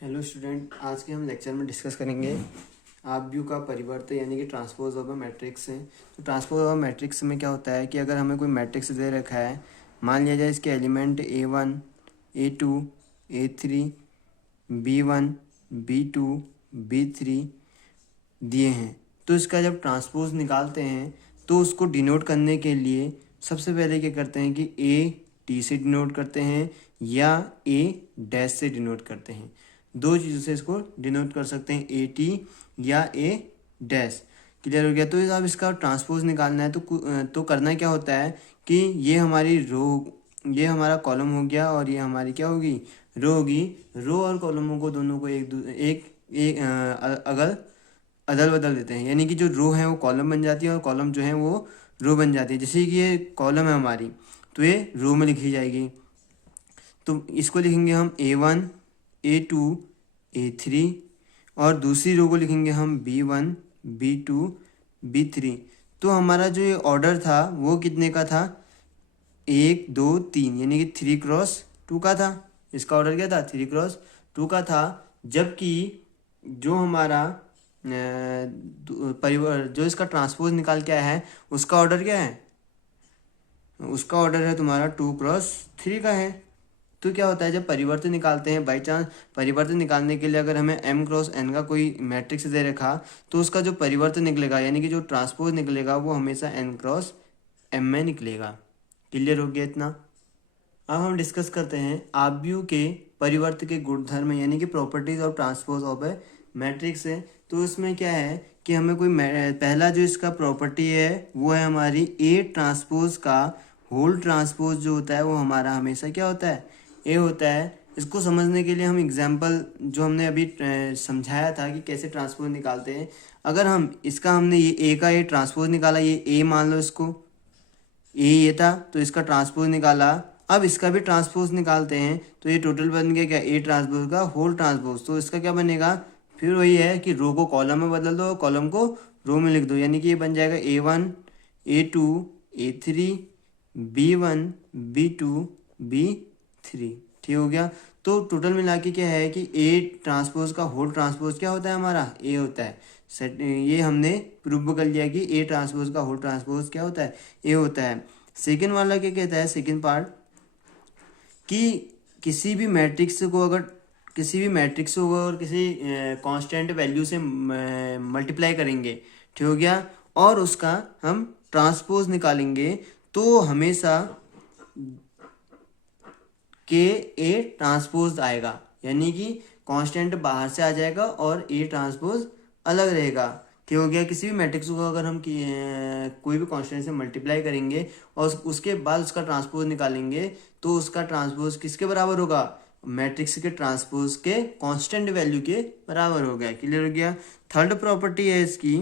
Hello student, आज के हम लेक्चर में डिस्कस करेंगे आप व्यू का परिवर्तन यानी कि ट्रांसपोज ऑफ अ मैट्रिक्स है। तो ट्रांसपोज ऑफ मैट्रिक्स में क्या होता है कि अगर हमें कोई मैट्रिक्स दे रखा है, मान लिया जाए इसके element A1 A2 A3 B1 B2 B3 दिए हैं, तो इसका जब ट्रांसपोज निकालते हैं तो उसको डिनोट करने के लिए सबसे पहले क्या करते हैं कि ए टी से डिनोट करते हैं या ए डैश से डिनोट करते हैं। दो चीज़ों से इसको डिनोट कर सकते हैं, ए टी या ए डैश। क्लियर हो गया। तो अब इसका ट्रांसपोज निकालना है तो करना क्या होता है कि ये हमारी ये हमारा कॉलम हो गया और ये हमारी क्या होगी, रो होगी। रो और कॉलमों को दोनों को अदल बदल देते हैं, यानी कि जो रो है वो कॉलम बन जाती है और कॉलम जो है वो रो बन जाती है। जैसे कि ये कॉलम है हमारी, तो ये रो में लिखी जाएगी। तो इसको लिखेंगे हम A1 A2 A3 और दूसरी रो को लिखेंगे हम B1 B2 B3। तो हमारा जो ये ऑर्डर था वो कितने का था, 1 2 3, यानी कि 3x2 का था। इसका ऑर्डर क्या था, 3x2 का था। जबकि जो हमारा जो इसका ट्रांसपोज निकाल के आया है उसका ऑर्डर क्या है, उसका ऑर्डर है तुम्हारा 2x3 का है। तो क्या होता है जब परिवर्तन निकालते हैं, बाई चांस परिवर्तन निकालने के लिए अगर हमें m×n का कोई मैट्रिक्स दे रखा तो उसका जो परिवर्तन निकलेगा यानी कि जो ट्रांसपोज निकलेगा वो हमेशा n×m में निकलेगा। क्लियर हो गया इतना। अब हम डिस्कस करते हैं आव्यूह के परिवर्त के गुणधर्म यानी कि properties of transpose of A matrix है। तो इसमें क्या है कि हमें पहला जो इसका प्रॉपर्टी है वो है हमारी ए ट्रांसपोज का होल ट्रांसपोज जो होता है वो हमारा हमेशा क्या होता है, ए होता है। इसको समझने के लिए हम एग्जाम्पल जो हमने अभी समझाया था कि कैसे ट्रांसपोज निकालते हैं। अगर हमने ये ए का ए ट्रांसपोज निकाला, ये ए मान लो, इसको ए ये था तो इसका ट्रांसपोज निकाला। अब इसका भी ट्रांसपोज निकालते हैं तो ये टोटल बन गया क्या, ए ट्रांसपोज का होल ट्रांसपोज। तो इसका क्या बनेगा, फिर वही है कि रो को कॉलम में बदल दो और कॉलम को रो में लिख दो, यानी कि ये बन जाएगा A1 A2 A3 B1 B2 B3। ठीक हो गया। तो टोटल मिला के क्या है कि ए ट्रांसपोज का होल ट्रांसपोज क्या होता है, हमारा ए होता है। ये हमने प्रूव कर लिया कि ए ट्रांसपोज का होल ट्रांसपोज क्या होता है, ए होता है। सेकेंड वाला क्या कहता है, सेकेंड पार्ट, कि किसी भी मैट्रिक्स को और किसी कांस्टेंट वैल्यू से मल्टीप्लाई करेंगे, ठीक हो गया, और उसका हम ट्रांसपोज निकालेंगे तो हमेशा के ए ट्रांसपोज आएगा, यानी कि कांस्टेंट बाहर से आ जाएगा और ए ट्रांसपोज अलग रहेगा। ठीक हो गया। किसी भी मैट्रिक्स को अगर हम कोई भी कांस्टेंट से मल्टीप्लाई करेंगे और उसके बाद उसका ट्रांसपोज निकालेंगे तो उसका ट्रांसपोज किसके बराबर होगा, मैट्रिक्स के ट्रांसपोज के कांस्टेंट वैल्यू के बराबर हो गया। क्लियर हो गया। थर्ड प्रॉपर्टी है इसकी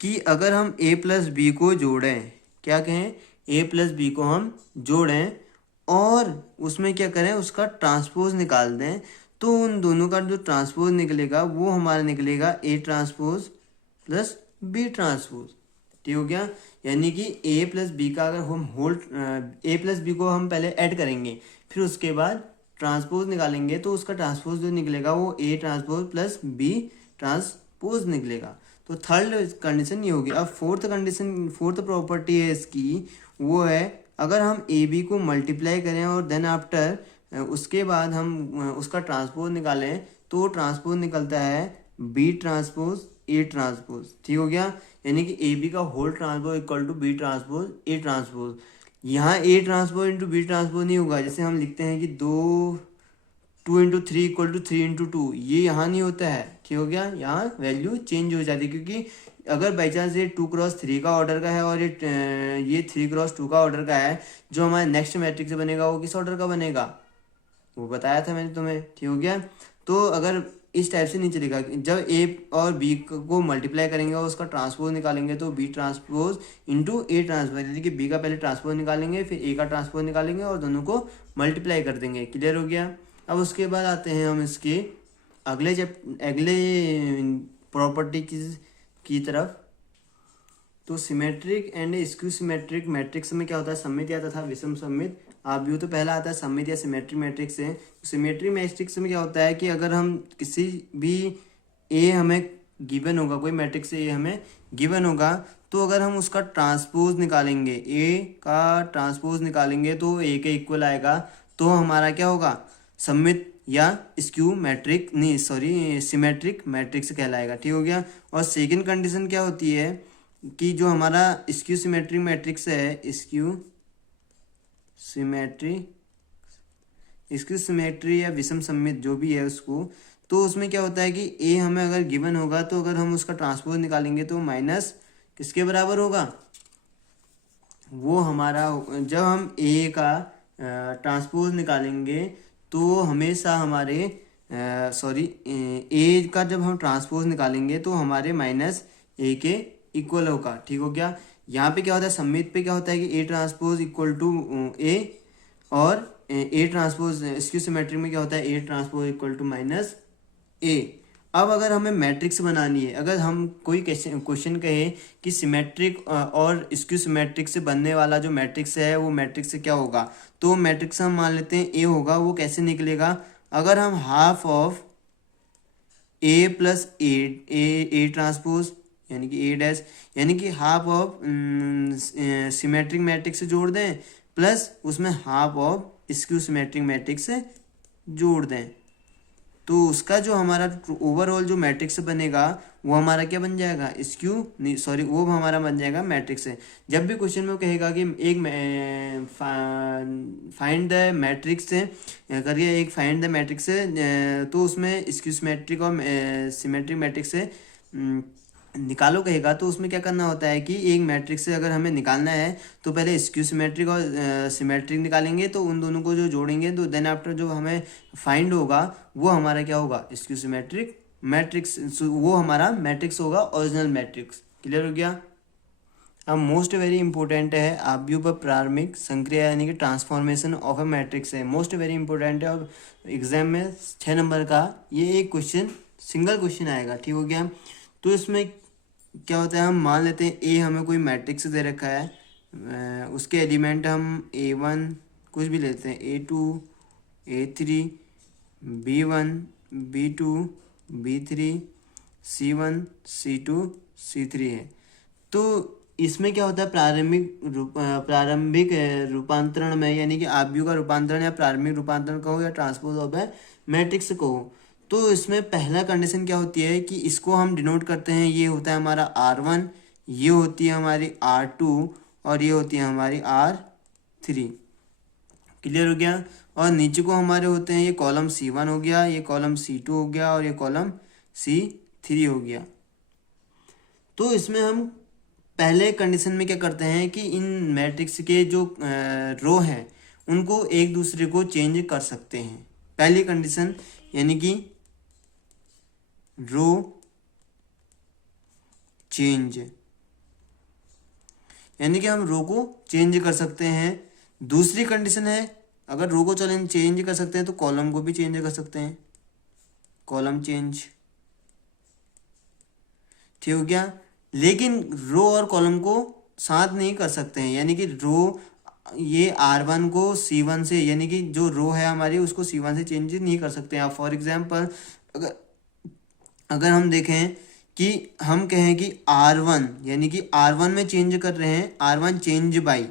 कि अगर हम a प्लस बी को जोड़ें, क्या कहें, a प्लस बी को हम जोड़ें और उसमें क्या करें, उसका ट्रांसपोज निकाल दें, तो उन दोनों का जो ट्रांसपोज निकलेगा वो हमारा निकलेगा A transpose plus B transpose. ठीक हो गया। यानी कि ए प्लस बी का अगर हम ए प्लस बी को हम पहले ऐड करेंगे फिर उसके बाद ट्रांसपोज निकालेंगे तो उसका ट्रांसपोज जो निकलेगा वो A transpose plus B transpose निकलेगा। तो थर्ड कंडीशन ये होगी। अब फोर्थ प्रॉपर्टी है इसकी, वो है अगर हम ए बी को मल्टीप्लाई करें और देन आफ्टर उसके बाद हम उसका ट्रांसपोज निकालें तो ट्रांसपोज निकलता है बी ट्रांसपोज ए ट्रांसपोज। ठीक हो गया। यानी कि ए बी का whole transpose equal to B transpose A transpose. यहाँ A transpose into B transpose नहीं होगा, जैसे हम लिखते हैं कि 2 × 3 इक्वल टू 3 × 2, ये यहाँ नहीं होता है। ठीक हो गया। यहाँ वैल्यू चेंज हो जाती है, क्योंकि अगर बाई चांस ये 2×3 का ऑर्डर का है और ये 3×2 का ऑर्डर का है, जो हमारे नेक्स्ट मैट्रिक्स बनेगा वो किस ऑर्डर का बनेगा, वो बताया था मैंने तुम्हें। ठीक हो गया। तो अगर इस टाइप से नहीं चलेगा, जब ए और बी को मल्टीप्लाई करेंगे और उसका ट्रांसपोज निकालेंगे तो B transpose into A transpose, यानी कि बी का पहले ट्रांसपोज निकालेंगे फिर ए का ट्रांसपोज निकालेंगे और दोनों को मल्टीप्लाई कर देंगे। क्लियर हो गया। अब उसके बाद आते हैं हम इसके अगले प्रॉपर्टी की तरफ। तो symmetric and skew symmetric matrix में क्या होता है, सममित या तथा विषम सममित। आप व्यू तो पहला आता है सममित या सिमेट्रिक मैट्रिक्स से। सिमेट्रिक मैट्रिक्स में क्या होता है कि अगर हम किसी भी ए हमें गिवन होगा, कोई मैट्रिक्स ए हमें गिवन होगा, तो अगर हम उसका ट्रांसपोज निकालेंगे, ए का ट्रांसपोज निकालेंगे तो ए के इक्वल आएगा, तो हमारा क्या होगा, सममित या स्क्यू मैट्रिक नहीं सॉरी सिमेट्रिक मैट्रिक्स कहलाएगा। ठीक हो गया। और सेकंड कंडीशन क्या होती है कि जो हमारा स्क्यू सिमेट्रिक मैट्रिक्स है, स्क्यू सिमेट्री या विषम सममित जो भी है उसको, तो उसमें क्या होता है कि ए हमें अगर गिवन होगा तो अगर हम उसका ट्रांसपोज निकालेंगे तो माइनस किसके बराबर होगा, वो हमारा, जब हम ए का ट्रांसपोज निकालेंगे तो हमेशा हमारे ए का जब हम ट्रांसपोज निकालेंगे तो हमारे माइनस ए के इक्वल होगा। ठीक हो गया। यहाँ पे क्या होता है, सममित पे क्या होता है कि A transpose equal to A, और ए ट्रांसपोज स्क्यू सिमेट्रिक में क्या होता है, A transpose equal to minus A. अब अगर हमें मैट्रिक्स बनानी है, अगर हम कोई क्वेश्चन कहे कि सिमेट्रिक और स्क्यू सिमेट्रिक से बनने वाला जो मैट्रिक्स है वो मैट्रिक्स क्या होगा, तो मैट्रिक्स हम मान लेते हैं ए होगा। वो कैसे निकलेगा, अगर हम half of A plus A transpose यानी कि ए डैश, यानी कि हाफ ऑफ सिमेट्रिक मैट्रिक्स से जोड़ दें प्लस उसमें half of skew symmetric matrix से जोड़ दें, तो उसका जो हमारा ओवरऑल जो मैट्रिक्स बनेगा वो हमारा क्या बन जाएगा, स्क्यू नहीं सॉरी वो हमारा बन जाएगा मैट्रिक्स है। जब भी क्वेश्चन में कहेगा कि एक फाइंड द मैट्रिक्स करके एक फाइंड द मैट्रिक्स है, तो उसमें स्क्यू सिमेट्रिक और सिमेट्रिक मैट्रिक्स से निकालो कहेगा, तो उसमें क्या करना होता है कि एक मैट्रिक्स से अगर हमें निकालना है तो पहले स्क्यू सिमेट्रिक और सिमेट्रिक निकालेंगे, तो उन दोनों को जो जोड़ेंगे तो देन आफ्टर जो हमें फाइंड होगा वो हमारा क्या होगा, स्क्यू सिमेट्रिक मैट्रिक्स, वो हमारा मैट्रिक्स होगा, ओरिजिनल मैट्रिक्स। क्लियर हो गया। अब मोस्ट वेरी इंपॉर्टेंट है आव्यूह पर प्रारंभिक संक्रिया यानी कि ट्रांसफॉर्मेशन ऑफ अ मैट्रिक्स है, मोस्ट वेरी इंपॉर्टेंट है और एग्जाम में 6 नंबर का ये एक क्वेश्चन सिंगल क्वेश्चन आएगा। ठीक हो गया। तो इसमें क्या होता है, हम मान लेते हैं ए हमें कोई मैट्रिक्स दे रखा है, उसके एलिमेंट हम A1 कुछ भी लेते हैं, A2 A3 B1 B2 B3 C1 C2 C3 है। तो इसमें क्या होता है, प्रारंभिक रूपांतरण में यानी कि आव्यूह का रूपांतरण या प्रारंभिक रूपांतरण कहो या ट्रांसपोज ऑफ है मैट्रिक्स कहो, तो इसमें पहला कंडीशन क्या होती है कि इसको हम डिनोट करते हैं, ये होता है हमारा R1, ये होती है हमारी R2 और ये होती है हमारी R3। क्लियर हो गया। और नीचे को हमारे होते हैं, ये कॉलम C1 हो गया, ये कॉलम C2 हो गया और ये कॉलम C3 हो गया। तो इसमें हम पहले कंडीशन में क्या करते हैं कि इन मैट्रिक्स के जो रो हैं उनको एक दूसरे को चेंज कर सकते हैं। पहली कंडीशन यानी कि रो चेंज, यानी कि हम रो को चेंज कर सकते हैं। दूसरी कंडीशन है, अगर रो को चेंज कर सकते हैं तो कॉलम को भी चेंज कर सकते हैं, कॉलम चेंज। ठीक हो गया। लेकिन रो और कॉलम को साथ नहीं कर सकते हैं, यानी कि रो ये R1 को C1 से, यानी कि जो रो है हमारी उसको C1 से चेंज नहीं कर सकते हैं आप। फॉर एग्जांपल अगर हम देखें कि हम कहें कि R1 यानी कि R1 में चेंज कर रहे हैं, R1 चेंज बाई,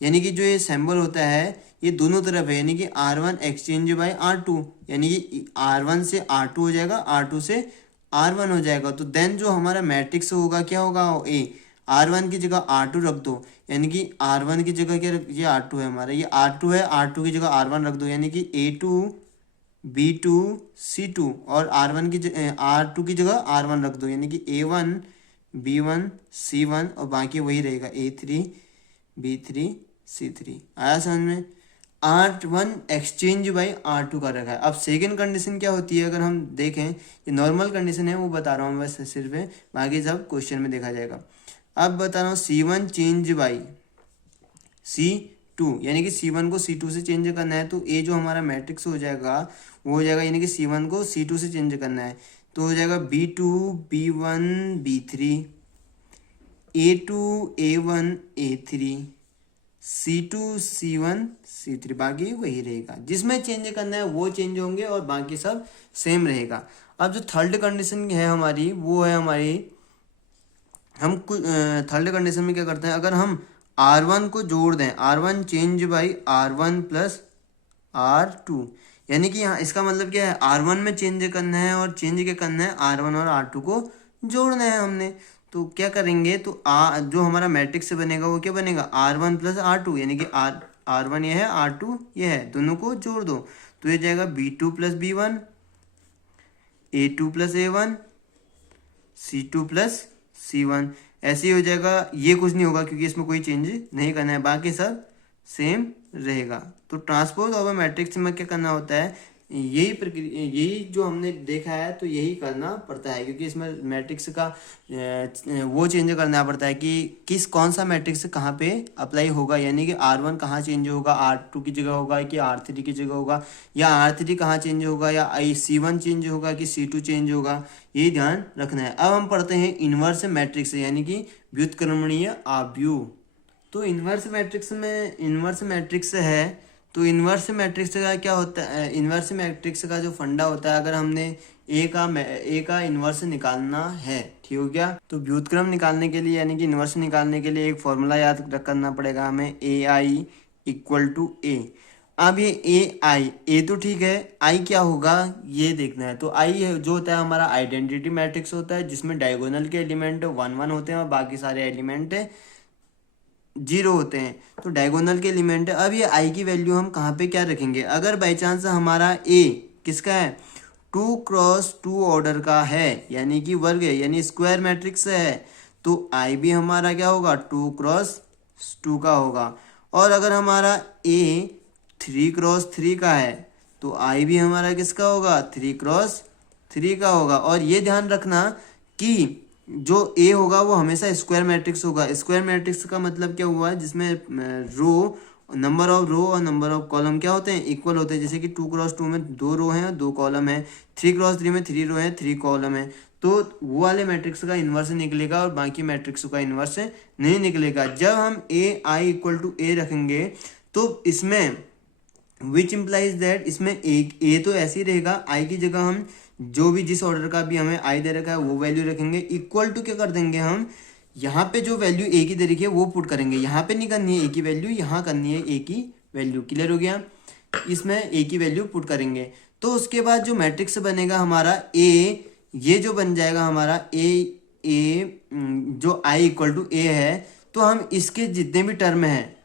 यानी कि जो ये सिंबल होता है ये दोनों तरफ है, यानी कि R1 एक्सचेंज बाई R2, यानी कि R1 से R2 हो जाएगा, R2 से R1 हो जाएगा। तो देन जो हमारा मैट्रिक्स होगा क्या होगा, ए R1 की जगह R2 रख दो, यानी कि R1 की जगह क्या, ये R2 है हमारा, ये R2 है, R2 की जगह R1 रख दो, यानी कि A2 B2 C2 और R2 की जगह R1 रख दो, यानी कि A1 B1 C1 और बाकी वही रहेगा A3 B3 C3। आया समझ में। R1 एक्सचेंज बाई R2 का रखा है। अब सेकेंड कंडीशन क्या होती है, अगर हम देखें, ये नॉर्मल कंडीशन है वो बता रहा हूँ बस सिर्फ, बाकी सब क्वेश्चन में देखा जाएगा। अब बता रहा हूँ C1 चेंज बाई C2, यानी कि C1 को C2 से चेंज करना है, तो ए जो हमारा मैट्रिक्स हो जाएगा वो हो जाएगा, यानी कि C1 को C2 से चेंज करना है तो हो जाएगा B2 B1 B3, A2 A1 A3 C2 C1 C3 बाकी वही रहेगा। जिसमें चेंज करना है वो चेंज होंगे और बाकी सब सेम रहेगा। अब जो थर्ड कंडीशन है हमारी, वो है हमारी, हम कुछ थर्ड कंडीशन में क्या करते हैं, अगर हम R1 को जोड़ दें, R1 change by R1 plus R2, यानी कि यहाँ इसका मतलब क्या है, R1 में चेंज करना है और चेंज क्या करना है, R1 और R2 को जोड़ना है हमने। तो क्या करेंगे, तो जो हमारा मैट्रिक्स बनेगा वो क्या बनेगा, R1 प्लस R2, यानी कि R1 ये है, R2 ये है, दोनों को जोड़ दो तो ये जाएगा B2 plus B1, A2 plus A1, C2 plus C1। ऐसे ही हो जाएगा। ये कुछ नहीं होगा क्योंकि इसमें कोई चेंज नहीं करना है, बाकी सब सेम रहेगा। तो ट्रांसपोज ऑफ अ मैट्रिक्स में क्या करना होता है, यही प्रक्रिया, यही जो हमने देखा है तो यही करना पड़ता है, क्योंकि इसमें मैट्रिक्स का वो चेंज करना पड़ता है कि कौन सा मैट्रिक्स कहाँ पे अप्लाई होगा, यानी कि R1 कहाँ चेंज होगा, R2 की जगह होगा कि R3 की जगह होगा, या R3 कहाँ चेंज होगा, या C1 चेंज होगा कि C2 चेंज होगा, ये ध्यान रखना है। अब हम पढ़ते हैं इन्वर्स मैट्रिक्स, यानी कि व्युत्क्रमणीय आव्यूह। तो इन्वर्स मैट्रिक्स है, तो इन्वर्स मैट्रिक्स का क्या होता है, इन्वर्स मैट्रिक्स का जो फंडा होता है, अगर हमने ए का इन्वर्स निकालना है, ठीक हो गया, तो व्युत्क्रम निकालने के लिए यानी कि इन्वर्स निकालने के लिए एक फॉर्मूला याद करना पड़ेगा हमें, AI इक्वल टू ए। अब ये ए तो ठीक है, आई क्या होगा ये देखना है। तो आई जो होता है हमारा आइडेंटिटी मैट्रिक्स होता है, जिसमें डायगोनल के एलिमेंट 1 1 होते हैं और बाकी सारे एलिमेंट 0 होते हैं। तो डायगोनल के एलिमेंट है। अब ये आई की वैल्यू हम कहाँ पे क्या रखेंगे, अगर बाई चांस हमारा ए किसका है, 2 क्रॉस 2 ऑर्डर का है, यानी कि वर्ग है, यानी स्क्वायर मैट्रिक्स है, तो आई भी हमारा क्या होगा, 2 क्रॉस 2 का होगा। और अगर हमारा ए 3 क्रॉस 3 का है, तो आई भी हमारा किसका होगा, 3 क्रॉस 3 का होगा। और ये ध्यान रखना कि जो ए होगा वो हमेशा स्क्वायर मैट्रिक्स होगा। स्क्वायर मैट्रिक्स का मतलब क्या हुआ, जिसमें रो, नंबर ऑफ रो और नंबर ऑफ कॉलम क्या होते हैं, इक्वल होते हैं। जैसे कि 2 क्रॉस 2 में 2 रो हैं और 2 कॉलम है, 3 क्रॉस 3 में 3 रो है 3 कॉलम है। तो वो वाले मैट्रिक्स का इन्वर्स निकलेगा और बाकी मैट्रिक्स का इन्वर्स नहीं निकलेगा। जब हम ए आई इक्वल टू ए रखेंगे तो इसमें विच इम्प्लाइज दैट, इसमें ए तो ऐसे ही रहेगा, आई की जगह हम जो भी जिस ऑर्डर का भी हमें आई दे रखा है वो वैल्यू रखेंगे, इक्वल टू क्या कर देंगे हम, यहाँ पे जो वैल्यू ए की दे रखी है वो पुट करेंगे। यहाँ पे नहीं करनी है ए की वैल्यू, यहाँ करनी है ए की वैल्यू। क्लियर हो गया, इसमें ए की वैल्यू पुट करेंगे। तो उसके बाद जो मैट्रिक्स बनेगा हमारा ए, ये जो बन जाएगा हमारा ए जो आई इक्वल टू ए है, तो हम इसके जितने भी टर्म हैं,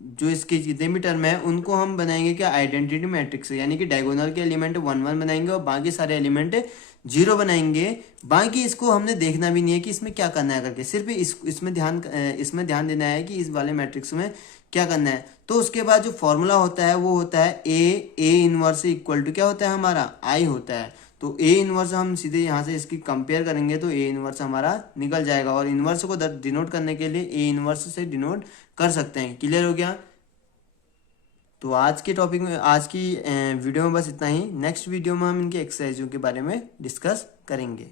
जो इसके जितने भी टर्म है उनको हम बनाएंगे क्या, आइडेंटिटी मैट्रिक्स, यानी कि डायगोनल के एलिमेंट 1 1 बनाएंगे और बाकी सारे एलिमेंट 0 बनाएंगे। बाकी इसको हमने देखना भी नहीं है कि इसमें क्या करना है करके, सिर्फ इसमें ध्यान देना है कि इस वाले मैट्रिक्स में क्या करना है। तो उसके बाद जो फॉर्मूला होता है वो होता है ए इनवर्स इक्वल टू क्या होता है हमारा, आई होता है। तो ए इनवर्स हम सीधे यहाँ से इसकी कंपेयर करेंगे तो ए इनवर्स हमारा निकल जाएगा। और इनवर्स को डिनोट करने के लिए ए इनवर्स से डिनोट कर सकते हैं। क्लियर हो गया। तो आज के टॉपिक में, आज की वीडियो में बस इतना ही। नेक्स्ट वीडियो में हम इनके एक्सरसाइजों के बारे में डिस्कस करेंगे।